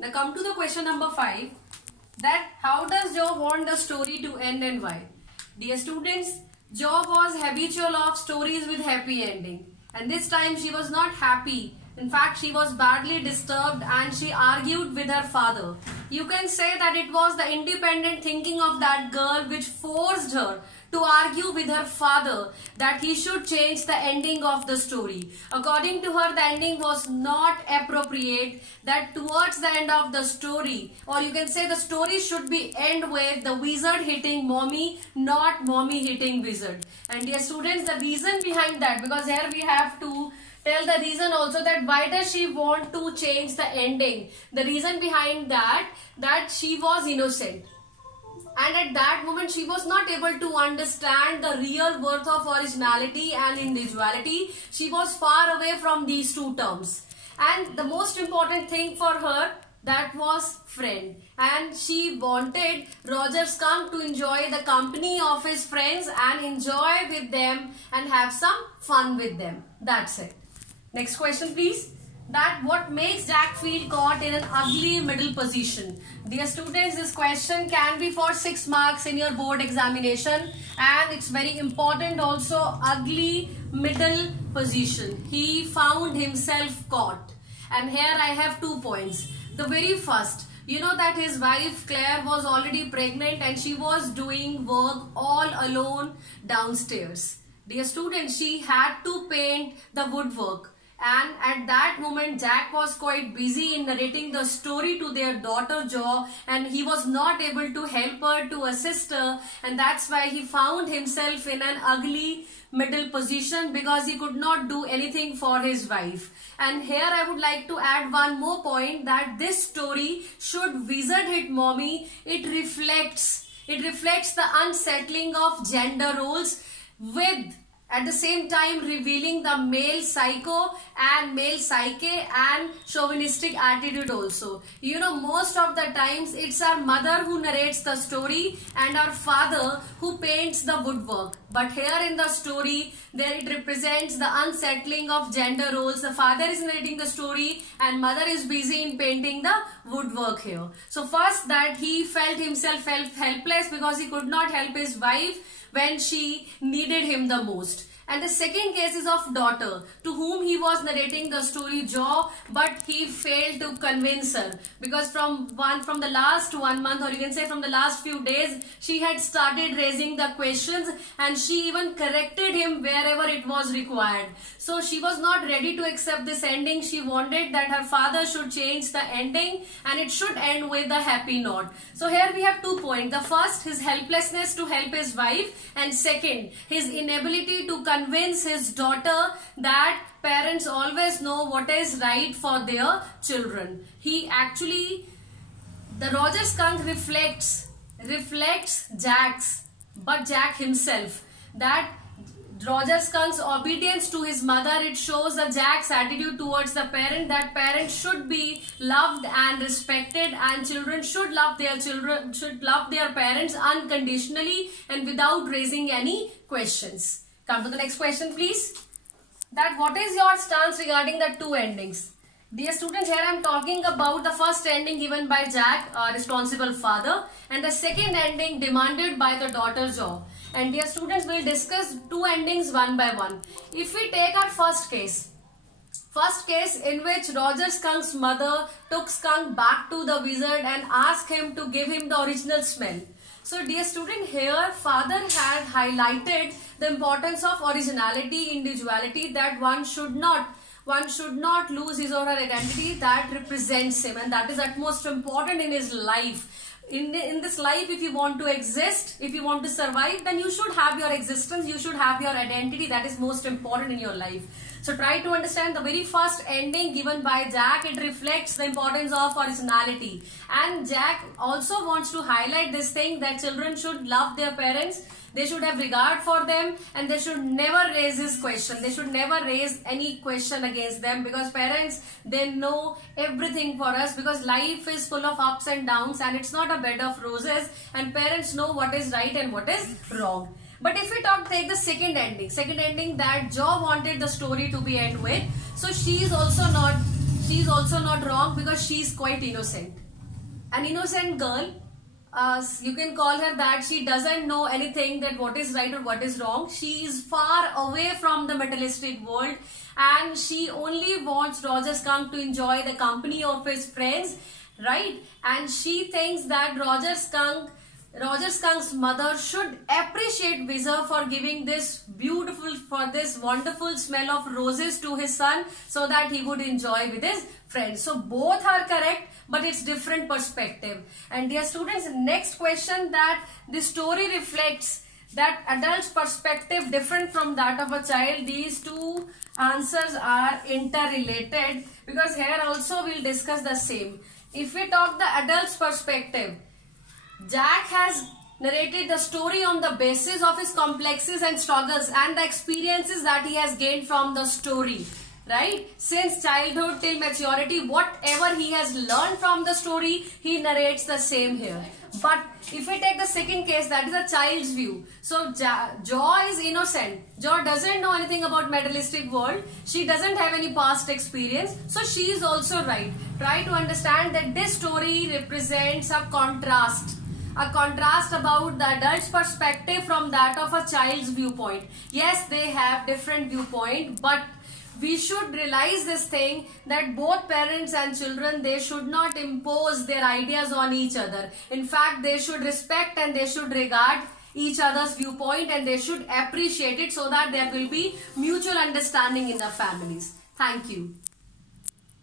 Now come to the question number 5. That how does Joe want the story to end and why? Dear students, Joe was habitual of stories with happy ending. And this time she was not happy. In fact, she was badly disturbed and she argued with her father. You can say that it was the independent thinking of that girl which forced her to argue with her father that he should change the ending of the story. According to her, the ending was not appropriate, that towards the end of the story, or you can say the story should be end with the wizard hitting mommy, not mommy hitting wizard. And dear students, the reason behind that, because here we have to tell the reason also, that why does she want to change the ending. The reason behind that she was innocent. And at that moment, she was not able to understand the real worth of originality and individuality. She was far away from these two terms. And the most important thing for her, that was friend. And she wanted Roger Skunk to enjoy the company of his friends and enjoy with them and have some fun with them. That's it. Next question, please. That what makes Jack feel caught in an ugly middle position? Dear students, this question can be for 6 marks in your board examination, and it's very important also. Ugly middle position. He found himself caught. And here I have 2 points. The very first, you know that his wife Claire was already pregnant and she was doing work all alone downstairs. Dear students, she had to paint the woodwork. And at that moment, Jack was quite busy in narrating the story to their daughter Jo, and he was not able to help her, to assist her, and that's why he found himself in an ugly middle position, because he could not do anything for his wife. And here I would like to add one more point, that this story, should wizard hit mommy, it reflects the unsettling of gender roles, with at the same time revealing the male psycho and male psyche and chauvinistic attitude also. You know, most of the times it's our mother who narrates the story and our father who paints the woodwork. But here in the story, there it represents the unsettling of gender roles. The father is narrating the story and mother is busy in painting the woodwork here. So first, that he felt himself helpless because he could not help his wife when she needed him the most. And the second case is of daughter, to whom he was narrating the story Jo, but he failed to convince her, because from the last 1 month, or you can say from the last few days, she had started raising the questions and she even corrected him wherever it was required. So she was not ready to accept this ending. She wanted that her father should change the ending and it should end with a happy note. So here we have 2 points. The first, his helplessness to help his wife, and second, his inability to convince his daughter that parents always know what is right for their children. He actually, the Roger Skunk reflects Jack himself. That Roger Skunk's obedience to his mother, it shows the Jack's attitude towards the parent, that parents should be loved and respected, and children should love their parents unconditionally and without raising any questions. Come to the next question, please. That what is your stance regarding the 2 endings? Dear students, here I am talking about the first ending given by Jack, responsible father, and the second ending demanded by the daughter Jo. And dear students, we will discuss 2 endings one by one. If we take our first case in which Roger Skunk's mother took Skunk back to the wizard and asked him to give him the original smell. So dear student, here father had highlighted the importance of originality, individuality, that one should not lose his or her identity that represents him, and that is utmost important in his life. In this life, if you want to exist, if you want to survive, then you should have your existence, you should have your identity. That is most important in your life. So try to understand the very first ending given by Jack. It reflects the importance of originality. And Jack also wants to highlight this thing, that children should love their parents. They should have regard for them, and they should never raise this question. They should never raise any question against them, because parents, they know everything for us, because life is full of ups and downs and it's not a bed of roses, and parents know what is right and what is wrong. But if we take the second ending that Jo wanted the story to be end with, so she is also not she is also not wrong because she is quite innocent. An innocent girl, you can call her that. She doesn't know anything that what is right or what is wrong. She is far away from the materialistic world, and she only wants Roger Skunk to enjoy the company of his friends, right? And she thinks that Roger Skunk's mother should appreciate Whizzer for giving this wonderful smell of roses to his son so that he would enjoy with his friends. So both are correct, but it's different perspective. And dear students, next question, that the story reflects that adult's perspective different from that of a child. These two answers are interrelated because here also we'll discuss the same. If we talk the adult's perspective, Jack has narrated the story on the basis of his complexes and struggles and the experiences that he has gained from the story, right? Since childhood till maturity, whatever he has learned from the story, he narrates the same here. But if we take the second case, that is a child's view. So Jo is innocent. Jo doesn't know anything about materialistic world. She doesn't have any past experience. So she is also right. Try to understand that this story represents a contrast about the adult's perspective from that of a child's viewpoint. Yes, they have different viewpoint, but we should realize this thing that both parents and children, they should not impose their ideas on each other. In fact, they should respect and they should regard each other's viewpoint and they should appreciate it so that there will be mutual understanding in the families. Thank you.